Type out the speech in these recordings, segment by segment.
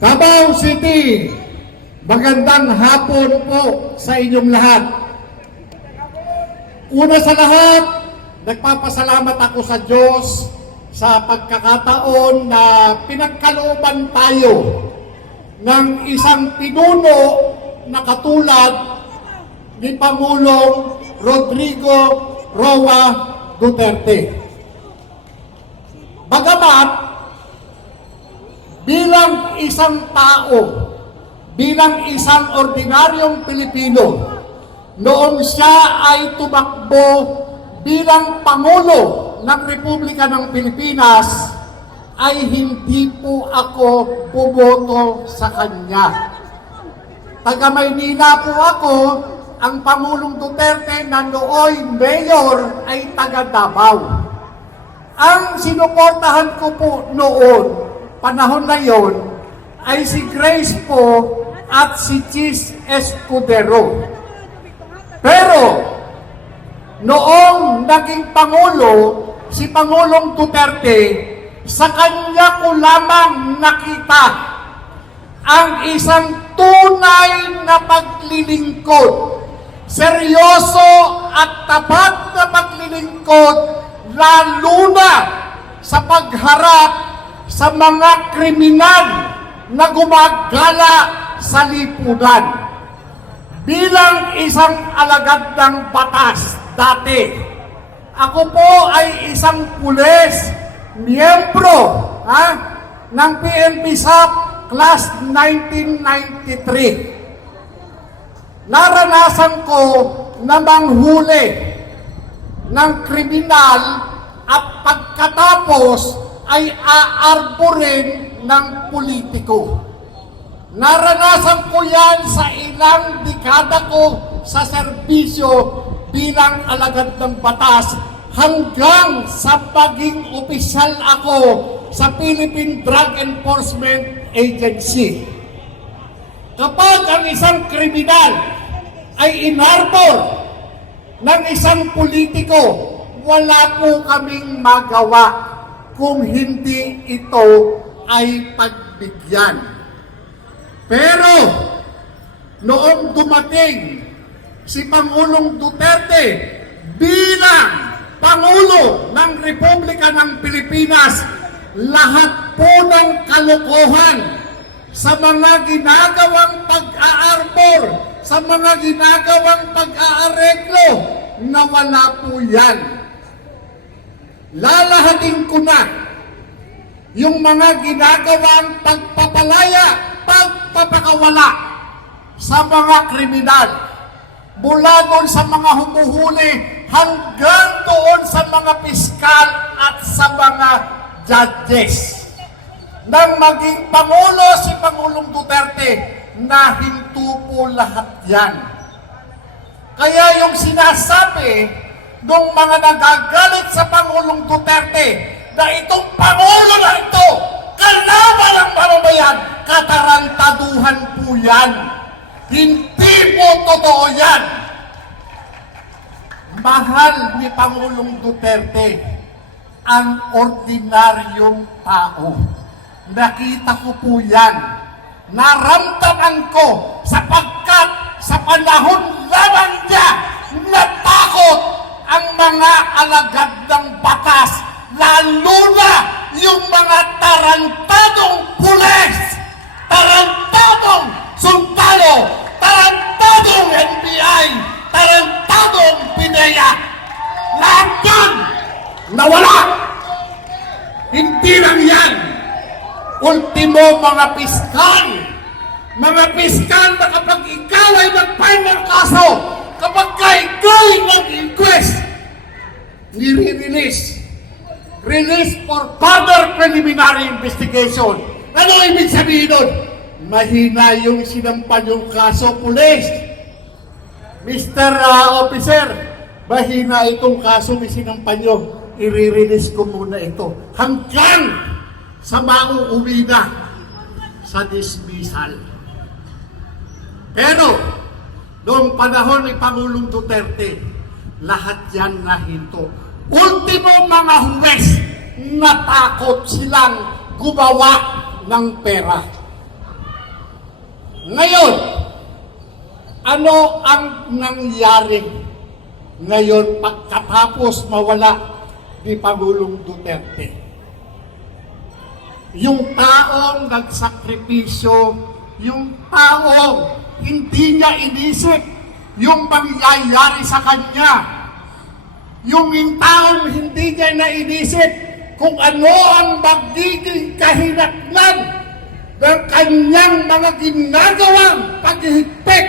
Davao City, magandang hapon po sa inyong lahat. Una sa lahat, nagpapasalamat ako sa Diyos sa pagkakataon na pinagkalooban tayo ng isang pinuno na katulad ni Pangulong Rodrigo Roa Duterte. Bagamat bilang isang tao, bilang isang ordinaryong Pilipino, noong siya ay tumakbo bilang Pangulo ng Republika ng Pilipinas, ay hindi po ako bumoto sa kanya. Taga Maynila po ako, ang Pangulong Duterte na nooy mayor ay taga Davao. Ang sinuportahan ko po noon, panahon na yon, ay si Grace po at si Chis Escudero. Pero, noong naging Pangulo, si Pangulong Duterte, sa kanya ko lamang nakita ang isang tunay na paglilingkod. Seryoso at tapat na paglilingkod, lalo na sa pagharap sa mga kriminal na gumagala sa lipunan. Bilang isang alagad ng batas dati, ako po ay isang pulis, miyembro ng PNP SAP Class 1993. Naranasan ko na manghuli ng kriminal at pagkatapos ay aarborin ng politiko. Naranasan ko yan sa ilang dekada ko sa serbisyo bilang alagad ng batas hanggang sa paging opisyal ako sa Philippine Drug Enforcement Agency. Kapag ang isang kriminal ay inarbor ng isang politiko, wala po kaming magawa kung hindi ito ay pagbigyan. Pero, noong dumating si Pangulong Duterte bilang Pangulo ng Republika ng Pilipinas, lahat po ng kalokohan sa mga ginagawang pag-aarbor, sa mga ginagawang pag-aareglo, nawala po yan. Lalahatin ko na yung mga ginagawang pagpapalaya, pagpapakawala sa mga kriminal. Mula doon sa mga humuhuli hanggang doon sa mga piskal at sa mga judges. Nang maging Pangulo si Pangulong Duterte, nahinto po lahat yan. Kaya yung sinasabi nung mga nagagalit sa Pangulong Duterte na itong Pangulo na ito, kalaban ng mamamayan, katarantaduhan po yan. Hindi po totoo yan. Mahal ni Pangulong Duterte ang ordinaryong tao. Nakita ko po yan. Naramdaman ko sapagkat sa panahon lamang niya natakot ang mga alagad ng batas, lalo na yung mga tarantadong pulis, tarantadong sundalo, tarantadong NBI, tarantadong PIDEA. Lahat yan nawala. Hindi lang yan. Ultimo, mga piskal na kapag ikaw ay nag-file ng kaso, kapag ikaw ay nag-inquest, nire-release. Release for further preliminary investigation. Ano ibig sabihin nun? Mahina yung sinampan yung kaso, pulis. Mr. Officer, mahina itong kaso may sinampan nyo. I-release ko muna ito. Hanggang sa mauuwi na sa dismissal. Pero, noong panahon ni Pangulong Duterte, lahat yan nahinto. Ultimo mga huwes, natakot silang gumawa ng pera. Ngayon, ano ang nangyari ngayon pagkatapos mawala ni Pangulong Duterte? Yung taong nagsakripisyo, yung taong hindi niya inisip yung mangyayari sa kanya, yung taong hindi niya nainisip kung ano ang magiging kahinatnan ng kanyang mga ginagawang paghihigpit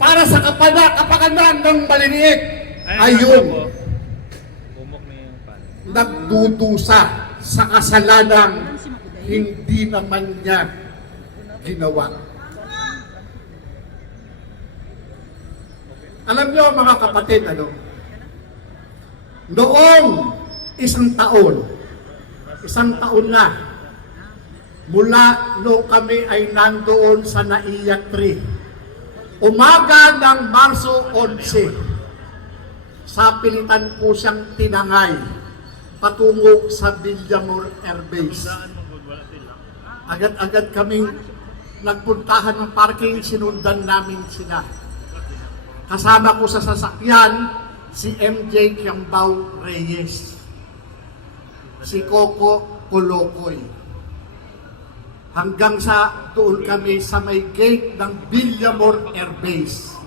para sa kapakanan ng maliliit. Ayun, nagdudusa sa kasalanang hindi naman niya ginawa. Alam niyo mga kapatid, noong isang taon na mula noong kami ay nandoon sa NAIA 3, umaga ng Marso 11, sa pilitan po siyang tinangay patungo sa Villamor Air Base. Agad-agad kaming nagpuntahan ng parking, sinundan namin sila. Kasama ko sa sasakyan si MJ Kiambao Reyes, si Coco Colocoy. Hanggang sa doon kami sa may gate ng Villamor Air Base.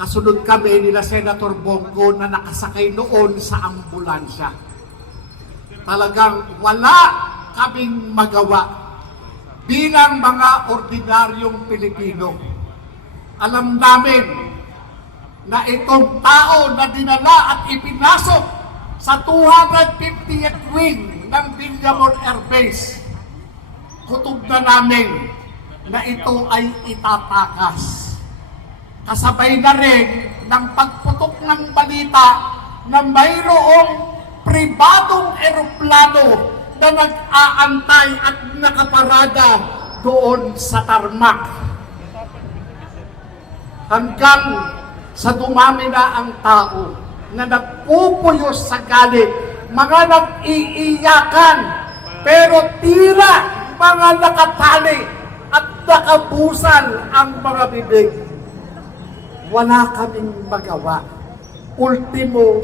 Kasunod kami nila Senator Bongo na nakasakay noon sa ambulansya. Talagang wala kaming magawa bilang mga ordinaryong Pilipino. Alam namin na itong tao na dinala at ipinasok sa 250th wing ng Villamor Air Base, kutob na namin na ito ay itatakas. Kasabay na rin ng pagputok ng balita na mayroong pribadong eroplano na nag-aantay at nakaparada doon sa tarmac. Hanggang sa dumami na ang tao na nagpupuyos sa galit, mga nag-iiyakan, pero tila mga nakatali at nakabusal ang mga bibig. Wala kaming magawa. Ultimo,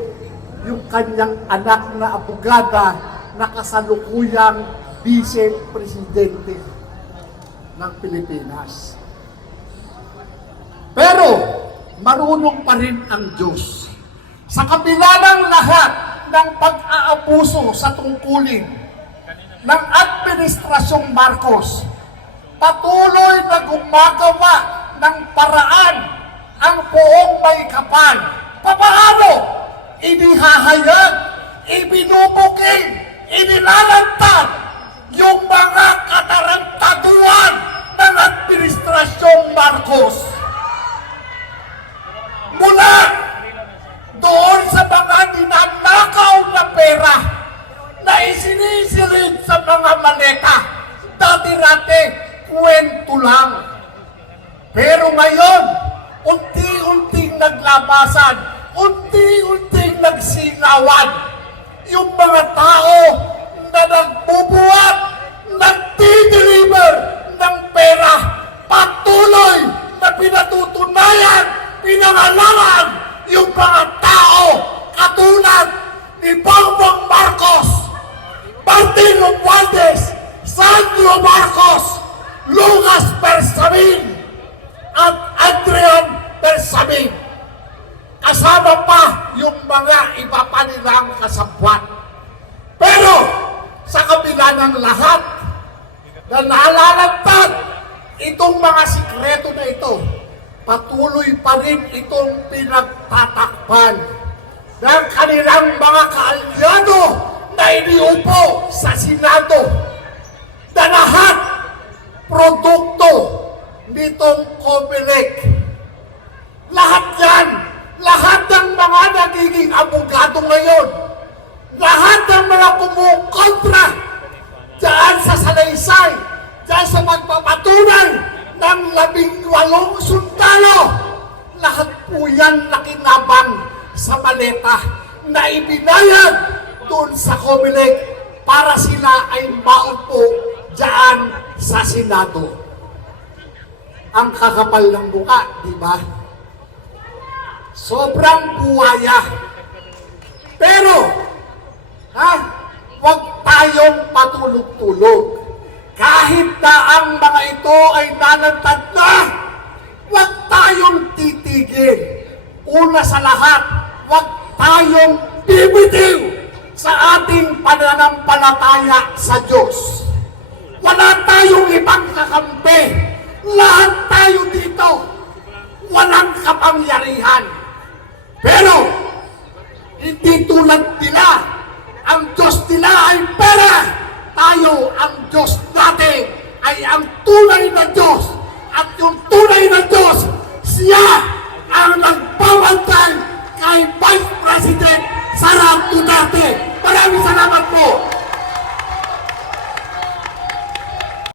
yung kanyang anak na abogada na kasalukuyang vice-presidente ng Pilipinas. Pero, marunong pa rin ang Diyos. Sa kabila ng lahat ng pag-aabuso sa tungkulin ng Administrasyong Marcos, patuloy na gumagawa ng paraan ang buong may kapal. Papaano? Inihahayag, ibinubuking, inilalantad yung mga katarantaduan ng Administrasyong Marcos. Mula doon sa mga ninanakaw na pera na isinisilid sa mga maleta, dati-rati, kwento lang. Pero ngayon, unti-unting naglabasan, unti-unting nagsingawan yung mga tao na nagbubuhat, nagdi-deliver ng pera, patuloy na pinatutunayan, pinangalanan yung mga tao katulad ni Bongbong Marcos, Martin Romualdez, Sandro Marcos, Lucas Bersamin, at Adrian Bersamin. Kasama pa yung mga iba pa nilang kasabwat. Pero sa kabila ng lahat na nalalantad itong mga sikreto na ito, patuloy pa rin itong pinagtatakpan ng kanilang mga kaalyado na iniupo sa Senado na lahat produkto nitong COMELEC. Lahat yan, lahat ng mga nagiging abogado ngayon, lahat ng mga kumukontra dyan sa salaysay, dyan sa magpapatunay ng 18 sundalo, lahat po yan nakinabang sa maleta na ibinayad doon sa COMELEC para sila ay maupo dyan sa Senado. ang kakapal ng mukha, di ba? Sobrang buhaya. Pero, huwag tayong patulog-tulog. Kahit na ang mga ito ay nalantad na, huwag tayong titigil. Una sa lahat, huwag tayong bibitiw sa ating pananampalataya sa Diyos. Wala tayong ibang kakampi. Lahat tayo dito, walang kapangyarihan. Pero, hindi tulad nila. Ang Diyos nila ay pera. Tayo, ang Diyos natin, ay ang tunay na Diyos. At yung tunay na Diyos, siya ang nagbabantay kay Vice President Sara Duterte. Maraming salamat po.